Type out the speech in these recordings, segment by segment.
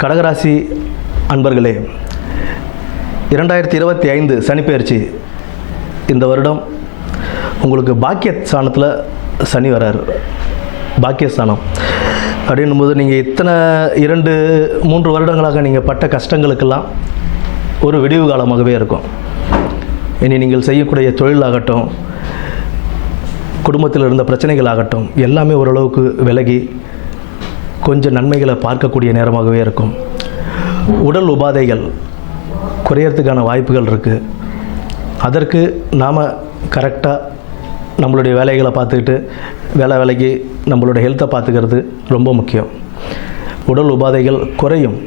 கடகராசி அன்பர்களே, 2025 சனிப்பெயர்ச்சி இந்த வருடம் உங்களுக்கு பாக்கியஸ்தானத்தில் சனி வரார். பாக்கியஸ்தானம் அப்படின்னும்போது நீங்கள் இத்தனை 2-3 வருடங்களாக நீங்கள் பட்ட கஷ்டங்களுக்கெல்லாம் ஒரு விடிவு காலமாகவே இருக்கும். இனி நீங்கள் செய்யக்கூடிய தொழிலாகட்டும், குடும்பத்தில் இருந்த பிரச்சனைகள் ஆகட்டும், எல்லாமே ஓரளவுக்கு விலகி கொஞ்சம் நன்மைகளை பார்க்கக்கூடிய நேரமாகவே இருக்கும். உடல் உபாதைகள் குறையறதுக்கான வாய்ப்புகள் இருக்குது. அதற்கு நாம் கரெக்டாக நம்மளுடைய வேலைகளை பார்த்துக்கிட்டு வேலைக்கு நம்மளுடைய ஹெல்த்தை பார்த்துக்கிறது ரொம்ப முக்கியம். உடல் உபாதைகள் குறையும்,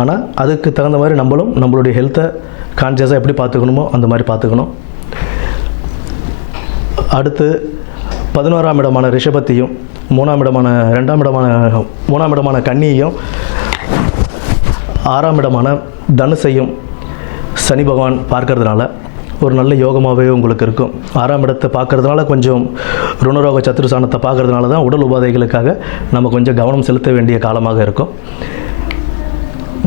ஆனால் அதுக்கு தகுந்த மாதிரி நம்மளும் நம்மளுடைய ஹெல்த்தை கான்சியஸாக எப்படி பார்த்துக்கணுமோ அந்த மாதிரி பார்த்துக்கணும். அடுத்து 11ஆம் இடமான ரிஷபத்தையும் 3ஆம் இடமான கன்னியையும் 6ஆம் இடமான தனுசையும் சனி பகவான் பார்க்கறதுனால ஒரு நல்ல யோகமாகவே உங்களுக்கு இருக்கும். 6ஆம் இடத்தை பார்க்கறதுனால கொஞ்சம் ருணரோக சத்துருசானத்தை பார்க்கறதுனால தான் உடல் உபாதைகளுக்காக நம்ம கொஞ்சம் கவனம் செலுத்த வேண்டிய காலமாக இருக்கும்.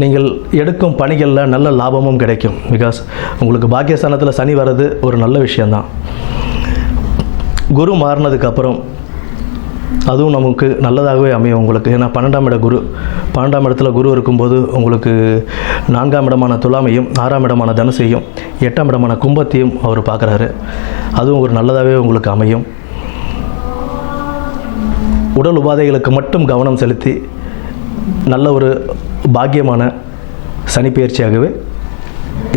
நீங்கள் எடுக்கும் பணிகளில் நல்ல லாபமும் கிடைக்கும். பிகாஸ் உங்களுக்கு பாக்கியஸ்தானத்தில் சனி வர்றது ஒரு நல்ல விஷயந்தான். குரு மாறினதுக்கப்புறம் அதுவும் நமக்கு நல்லதாகவே அமையும் உங்களுக்கு. ஏன்னா 12ஆம் இடத்துல குரு இருக்கும்போது உங்களுக்கு 4ஆம் இடமான துலாமையும் 6ஆம் இடமான தனுசையும் 8ஆம் இடமான கும்பத்தையும் அவர் பார்க்குறாரு. அதுவும் ஒரு நல்லதாகவே உங்களுக்கு அமையும். உடல் உபாதைகளுக்கு மட்டும் கவனம் செலுத்தி நல்ல ஒரு பாக்கியமான சனிப்பெயர்ச்சியாகவே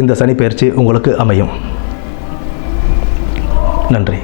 இந்த சனிப்பெயர்ச்சி உங்களுக்கு அமையும். நன்றி.